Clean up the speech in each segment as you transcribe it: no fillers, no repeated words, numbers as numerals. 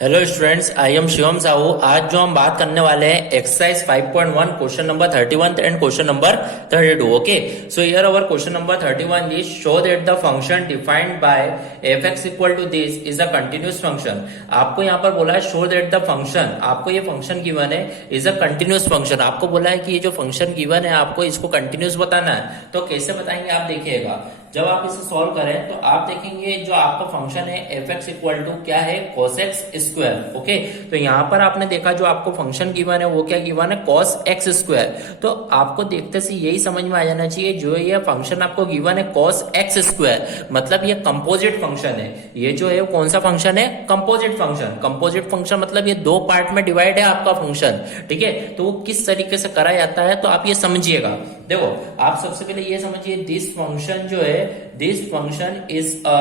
Hello students, I am Shivam Sahu. आज जो हम बात करने वाले हैं exercise 5.1 question number 31 and question number 32। Okay, so here our question number 31 is show that the function defined by f x equal to this is a continuous function. आपको यहाँ पर बोला है शो दैट द फंक्शन, आपको ये function given है is a continuous function. आपको बोला है कि ये जो फंक्शन गिवन है आपको इसको कंटिन्यूस बताना है। तो कैसे बताएंगे आप देखिएगा। जब आप इसे सॉल्व करें तो आप देखेंगे जो आपका फंक्शन है एफ एक्स इक्वल टू क्या है, कॉस एक्स स्क्वायर। ओके, तो यहाँ पर आपने देखा जो आपको फंक्शन गिवन है वो क्या गिवन है, कॉस एक्स स्क्वायर। तो आपको देखते से यही समझ में आ जाना चाहिए जो ये फंक्शन आपको गिवन है कॉस एक्स स्क्वायर, मतलब ये कंपोजिट फंक्शन है। ये जो है कौन सा फंक्शन है, कंपोजिट फंक्शन। कंपोजिट फंक्शन मतलब ये दो पार्ट में डिवाइड है आपका फंक्शन, ठीक है। तो वो किस तरीके से करा जाता है तो आप ये समझिएगा। देखो, आप सबसे पहले ये समझिए दिस फंक्शन जो है, this function is a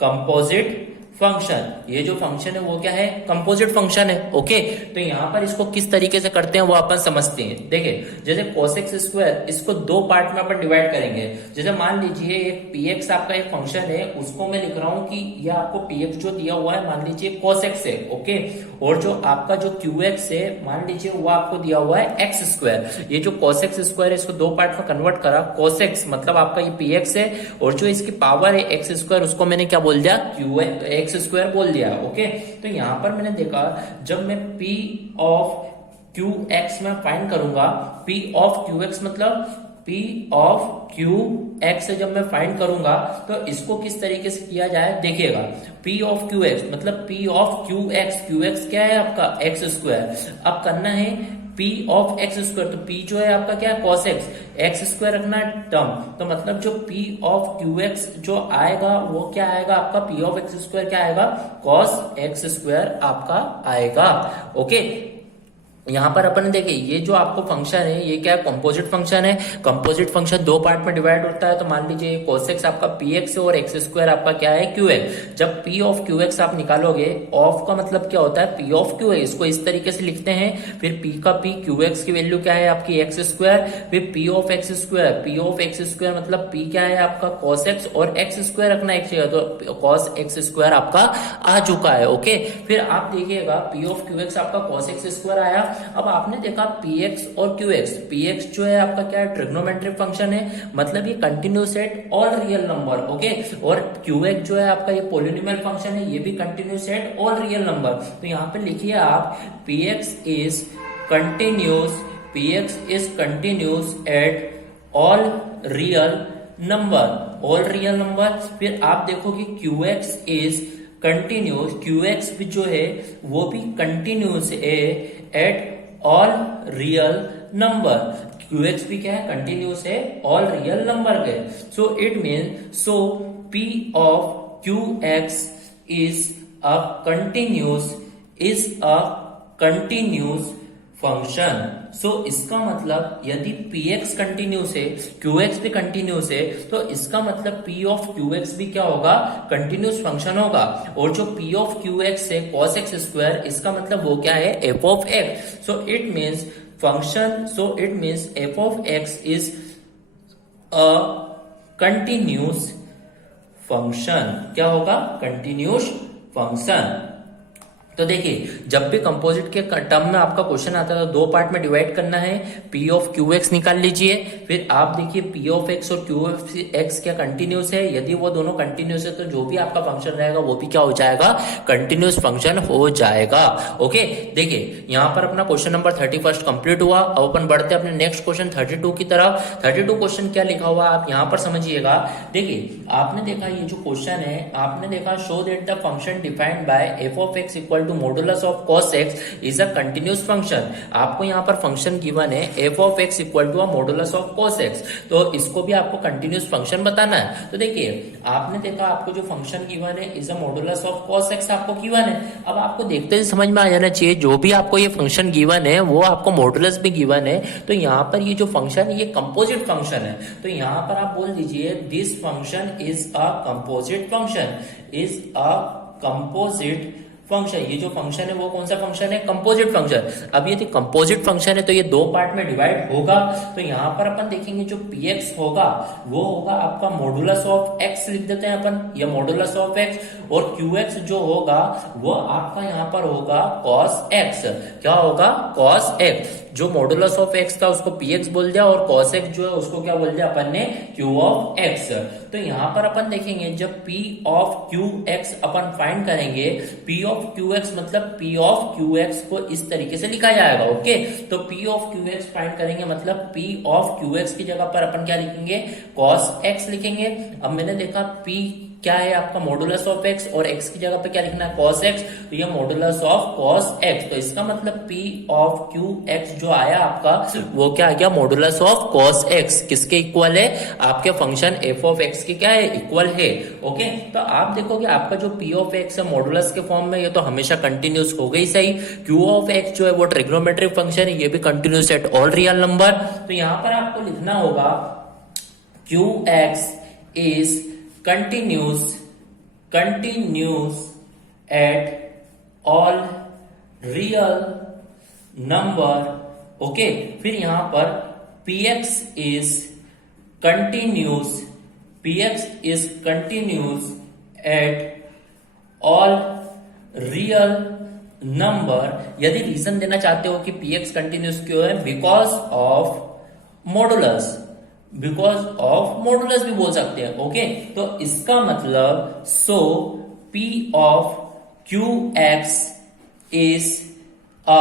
composite function. ये जो फंक्शन है वो क्या है, कंपोजिट फंक्शन है। ओके, तो यहाँ पर इसको किस तरीके से करते हैं वो अपन समझते हैं। देखिए, जैसे cos x स्क्वायर, इसको दो पार्ट में अपन डिवाइड करेंगे। जैसे मान लीजिए एक px आपका एक फंक्शन है, उसको मैं लिख रहा हूं कि यह आपको px जो दिया हुआ है मान लीजिए cos x है। ओके, और जो आपका जो qx है मान लीजिए वो आपको दिया हुआ है x स्क्वायर। ये जो cos x स्क्वायर है इसको दो पार्ट में कन्वर्ट करा, cos x मतलब आपका ये px है, और जो इसकी पावर है x स्क्वायर उसको मैंने क्या बोल दिया, x स्क्वायर बोल दिया। ओके, तो यहां पर मैंने देखा जब मैं p ऑफ क्यू एक्स में फाइंड करूंगा, p ऑफ क्यू एक्स मतलब p ऑफ क्यू एक्स जब मैं फाइंड करूंगा तो इसको किस तरीके से किया जाए देखिएगा। p ऑफ क्यू एक्स मतलब p ऑफ क्यू एक्स क्या है आपका x स्क्वायर। अब करना है p ऑफ x स्क्वायर, तो p जो है आपका क्या है, cos x स्क्वायर रखना टर्म, तो मतलब जो p ऑफ क्यू एक्स जो आएगा वो क्या आएगा आपका, p ऑफ x स्क्वायर क्या आएगा, cos x स्क्वायर आपका आएगा। ओके, यहां पर अपन देखे ये जो आपको फंक्शन है ये क्या है, कंपोजिट फंक्शन है। कंपोजिट फंक्शन दो पार्ट में डिवाइड होता है, तो मान लीजिए cos x आपका px है और x स्क्वायर आपका क्या है, qx। जब p ऑफ qx आप निकालोगे, ऑफ का मतलब क्या होता है, p ऑफ q है, इसको इस तरीके से लिखते हैं। फिर p का p, qx की वैल्यू क्या है आपकी x स्क्वायर, फिर p of x square, p of x square मतलब p क्या है आपका cos x, और x स्क्वायर रखना एक चाहिए, तो cos x स्क्वायर आपका आ चुका है। ओके, फिर आप देखिएगा p ऑफ qx आपका cos x स्क्वायर आया। अब आपने देखा px और qx, px जो है आपका क्या है, ट्रिग्नोमेट्रिक फंक्शन है, मतलब ये continuous at all real number. Okay, और qx जो है आपका ये पॉलिनोमियल फंक्शन है, ये भी continuous at all real number. तो यहाँ पे लिखिए आप px is continuous at all real number. फिर आप देखो कि qx इज कंटिन्यूस, qx भी जो है वो भी कंटिन्यूस है at all real number. qx भी क्या है, कंटिन्यूस है ऑल रियल नंबर के। So it mean p of qx is a continuous function. So इसका मतलब यदि px कंटिन्यूस है, qx भी कंटिन्यूस है, तो इसका मतलब p ऑफ qx भी क्या होगा, कंटिन्यूस फंक्शन होगा। और जो p ऑफ qx है cos x स्क्वायर, इसका मतलब वो क्या है, f of x। So it means f of x is a continuous function. क्या होगा, कंटिन्यूस फंक्शन। तो देखिए, जब भी कंपोजिट के टर्म में आपका क्वेश्चन आता है तो दो पार्ट में डिवाइड करना है, p ऑफ qx निकाल लीजिए। फिर आप देखिए p ऑफ x और q ऑफ x क्या कंटिन्यूस है, यदि वो दोनों कंटिन्यूस है तो जो भी आपका फंक्शन रहेगा वो भी क्या हो जाएगा, कंटिन्यूस फंक्शन हो जाएगा। ओके, देखिए यहाँ पर अपना क्वेश्चन नंबर 31 कंप्लीट हुआ। अब अपन बढ़ते हैं अपने नेक्स्ट क्वेश्चन 32 की तरफ। 32 क्वेश्चन क्या लिखा हुआ आप यहाँ पर समझिएगा। देखिए, आपने देखा ये जो क्वेश्चन है, आपने देखा show that the function defined by f of x equal to modulus of cos x is a continuous function. आपको यहाँ पर फंक्शन गिवन है f of x equal to modulus of cos x, तो इसको भी आपको कंटिन्यूस फंक्शन बताना है। तो देखिए, आपने देखा आपको जो फंक्शन गिवन है is a modulus of cos x आपको गिवन है। अब आपको देखते ही समझ में आ जाना चाहिए जो भी आपको ये फंक्शन गिवन है वो आपको मॉडुलस भी गिवन है। तो यहाँ पर ये जो फंक्शन है ये कंपोजिट फंक्शन है, तो यहाँ पर आप बोल दीजिए this function is a composite function. ये जो फंक्शन है वो कौन सा फंक्शन है? Composite function. अब यदि कंपोजिट फंक्शन है तो ये दो पार्ट में डिवाइड होगा। तो यहाँ पर अपन देखेंगे जो px होगा वो होगा आपका मॉडुलस ऑफ x, लिख देते हैं अपन, या मॉडुलस ऑफ x, और qx जो होगा वो आपका यहाँ पर होगा cos x। क्या होगा? cos x। जो मॉडुलस ऑफ x था उसको px बोल दिया, और cos x जो है उसको क्या बोल दिया अपन ने? q of x। तो यहाँ पर अपन देखेंगे जब p of qx upon find करेंगे, p ऑफ qx मतलब p ऑफ qx को इस तरीके से लिखा जाएगा। ओके, तो p ऑफ qx फाइंड करेंगे मतलब p ऑफ qx की जगह पर अपन क्या लिखेंगे? cos x लिखेंगे। अब मैंने देखा p क्या है आपका? मॉडुलस ऑफ x, और x की जगह पे क्या लिखना है? cos x। तो ये मॉडुलस ऑफ cos x, तो इसका मतलब p ऑफ qx जो आया आपका वो क्या आ गया? Modulus of cos x। किसके इक्वल है? आपके फंक्शन f ऑफ x के क्या है? इक्वल है। ओके, तो आप देखोगे आपका जो p ऑफ x है मॉडुलस के फॉर्म में, ये तो हमेशा कंटिन्यूस हो गई सही। q ऑफ x जो है वो ट्रिग्नोमेट्रिक फंक्शन है, ये भी continuous at all real number. तो यहां पर आपको लिखना होगा qx is continuous at all real number। Okay, फिर यहां पर px is continuous at all real number। यदि रीजन देना चाहते हो कि px कंटिन्यूस क्यों है? बिकॉज ऑफ मॉडुलस भी बोल सकते हैं। ओके, तो इसका मतलब सो p of qx is a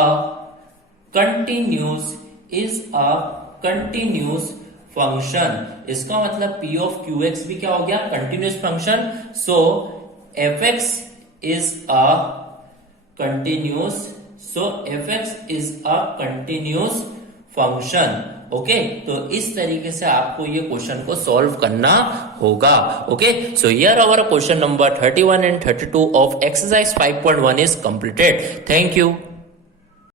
continuous function. इसका मतलब p ऑफ qx भी क्या हो गया? Continuous function. So fx is a continuous function. Okay, तो इस तरीके से आपको ये क्वेश्चन को सॉल्व करना होगा। Okay, so here our question number 31 and 32 of exercise 5.1 is completed. Thank you.